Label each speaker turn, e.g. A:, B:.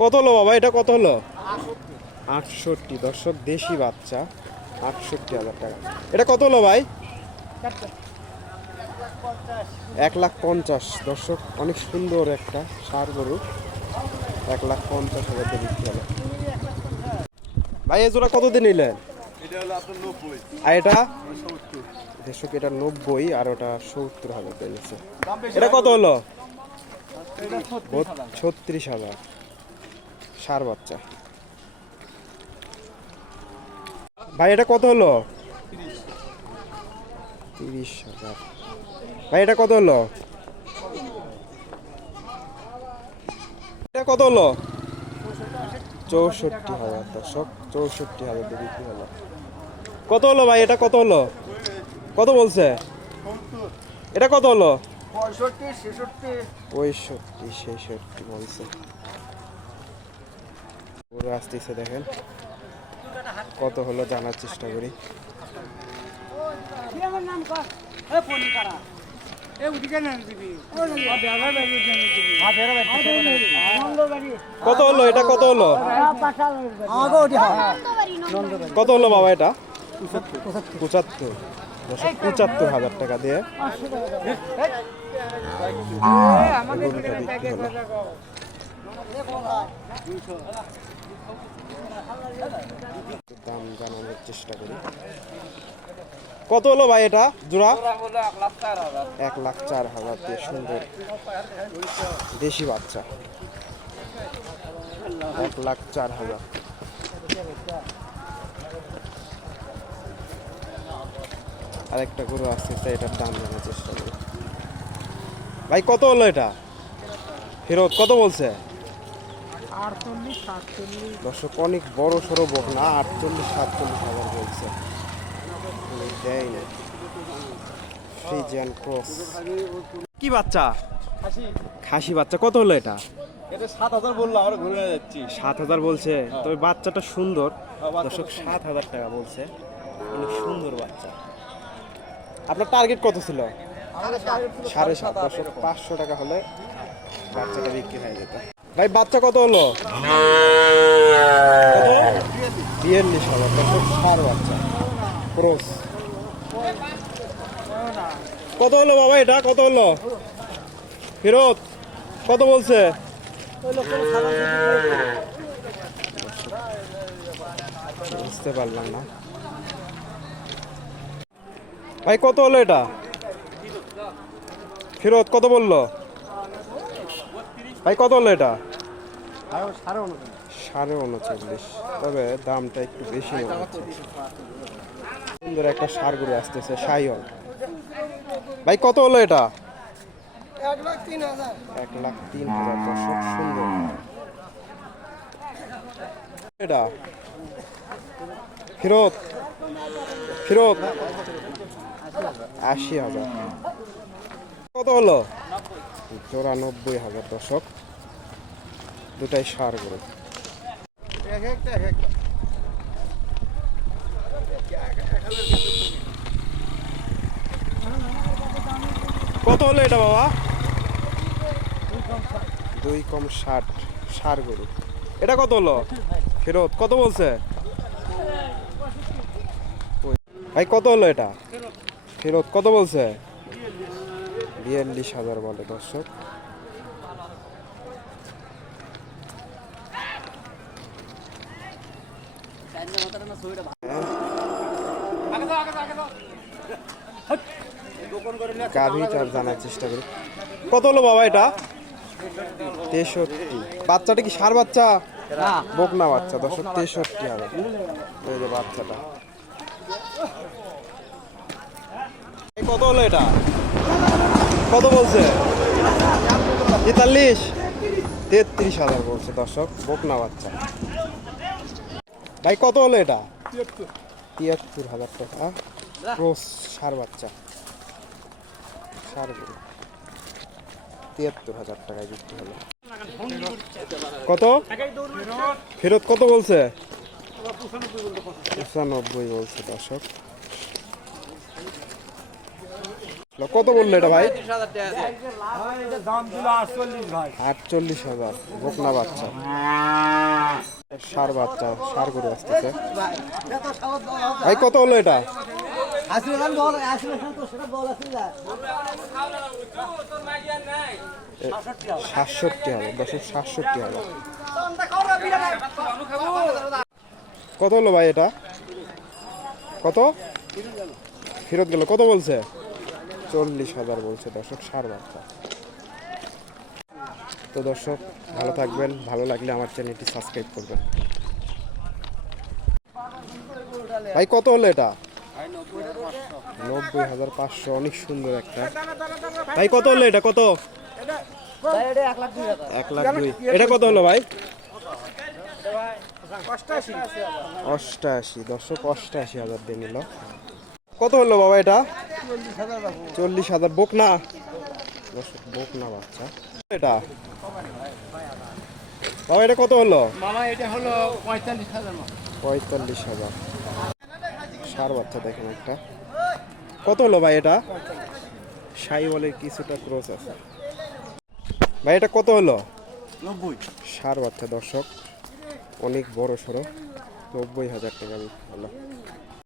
A: কত হলো বাবা? এটা কত হলো? আটষট্টি। দর্শক দেশি বাচ্চা আটষট্টি হাজার টাকা। এটা কত হলো ভাই? এক লাখ পঞ্চাশ। দর্শক অনেক সুন্দর একটা সার গরু। এক লাখ পঞ্চাশ হাজার দিয়ে বিক্রি হলো ভাই এ জোড়া কত দিন নিলেন আর এটা?
B: সত্তর।
A: দর্শক এটা নব্বই আর ওটা সত্তর হাজার এটা কত হলো? ছত্রিশ হাজার। সার বাচ্চা। ভাই এটা কত হলো? তিরিশ হাজার। ভাই এটা কত হলো? এটা কত হলো? চৌষট্টি হাজার দর্শক চৌষট্টি হাজার দিয়ে বিক্রি হলো। কত হলো ভাই? এটা কত হলো? কত বলছে? এটা কত হলো?
B: পঁয়ষট্টি ছেষট্টি।
A: পঁয়ষট্টি ছেষট্টি বলছে। পুরো আসতেছে দেখেন। কত হলো জানার চেষ্টা করি। কত হলো? এটা কত হলো? কত হলো বাবা এটা? পঁচাত্তর। পঁচাত্তর হাজার টাকা দিয়ে। গরুটা বিক্রি হলো। একটু দাম জানানোর চেষ্টা করি। কত হলো ভাই এটা? জোড়া? এক লাখ চার হাজার দিয়ে সুন্দর। দেশি বাচ্চা। এক লাখ চার হাজার। আরেকটা গরু আসতেছে এটার দাম জানার চেষ্টা করি। ভাই, কত হলো এটা? ফেরত কত বলছে? দর্শক অনেক বড় সড়ো বক না আটচল্লিশ সাতচল্লিশ হাজার বলছে। দেয় না ফ্রিজিয়ান ক্রস কি বাচ্চা? খাসি। বাচ্চা কত হলো এটা?
B: এটা সাত হাজার বলল আমরা ঘুরে যাচ্ছি।
A: সাত হাজার বলছে তবে বাচ্চাটা সুন্দর। দর্শক সাত হাজার টাকা বলছে। অনেক সুন্দর বাচ্চা। আপনার টার্গেট কত ছিল? সাড়ে সাত। দর্শক পাঁচশো টাকা হলে বাচ্চাটা বিক্রি হয়ে যেত। ভাই, বাচ্চা কত হলো? বিয়াল্লিশ হাজার সার বাচ্চা। ক্রস। কত হলো বাবা এটা? কত হলো? ফেরত? কত বলছে? বুঝতে পারলাম না। ভাই, কত হলো এটা? ফেরত, কত বলল? ভাই কত হলো এটা? সাড়ে উনচল্লিশ। তবে দামটা একটু বেশি সুন্দর একটা সার গরু আসতেছে সাইল ভাই কত হলো এটা?
B: এক লাখ তিন হাজার।
A: এক লাখ তিন হাজার দর্শক সুন্দর। এটা? ফেরত ফেরত আশি হাজার। কত হলো? চৌরানব্বই হাজার দশক দুটাই সার
B: একটা
A: কত হলো এটা বাবা? দুই কম ষাট সার গরু। এটা কত হলো? ফেরত। কত বলছে? ভাই কত হলো এটা? ফেরত। কত বলছে? বিয়াল্লিশ হাজার বলে দর্শক। গাভীটার জানার চেষ্টা করি। কত হলো বাবা এটা? তেষট্টি। বাচ্চাটা কি সার বাচ্চা? বকনা বাচ্চা দর্শক তেষট্টি হাজার। এই যে বাচ্চাটা। কত হলো এটা? কত বলছে? তেতাল্লিশ? তেত্রিশ হাজার বলছে দর্শক বকনা বাচ্চা। ভাই, কত হলো এটা? তিয়াত্তর হাজার টাকা। ক্রোস সার বাচ্চা। সার তিয়াত্তর হাজার টাকায় বিক্রি হলো। কত? ফেরত কত বলছে? পঁচানব্বই বলছে দর্শক। কত বলল এটা
B: ভাই?
A: আটচল্লিশ হাজার। বকনা বাচ্চা। সার বাচ্চা সার করে আসতেছে। ভাই কত হলো এটা? সাতষট্টি হাজার দশক সাতষট্টি হাজার। কত হলো ভাই এটা? কত? ফেরত গেল কত বলছে? চল্লিশ হাজার বলছে দর্শক, সার বাচ্চা। তো দর্শক, ভালো থাকবেন, ভালো লাগলে আমার চ্যানেলটি সাবস্ক্রাইব করবেন। ভাই, কত হলো এটা? নব্বই হাজার পাঁচশো, অনেক সুন্দর একটা। ভাই, কত হলো এটা? কত? এক লাখ দুই। এটা কত হলো ভাই? অষ্টাশি। দর্শক, অষ্টাশি হাজার দিয়ে নিল। কত হলো বাবা এটা? চল্লিশ হাজার। বোক না দর্শক বোক না বাচ্চা। এটা? বাবা এটা কত হলো?
B: মামা এটা হলো পঁয়তাল্লিশ হাজার
A: পঁয়তাল্লিশ হাজার। সার বাচ্চা দেখেন একটা। কত হলো ভাই এটা? সাই বলে কিছুটা ক্রস আছে। ভাই এটা কত হলো?
B: নব্বই।
A: সার বাচ্চা দর্শক। অনেক বড় সড়ো। নব্বই হাজার টাকা হলো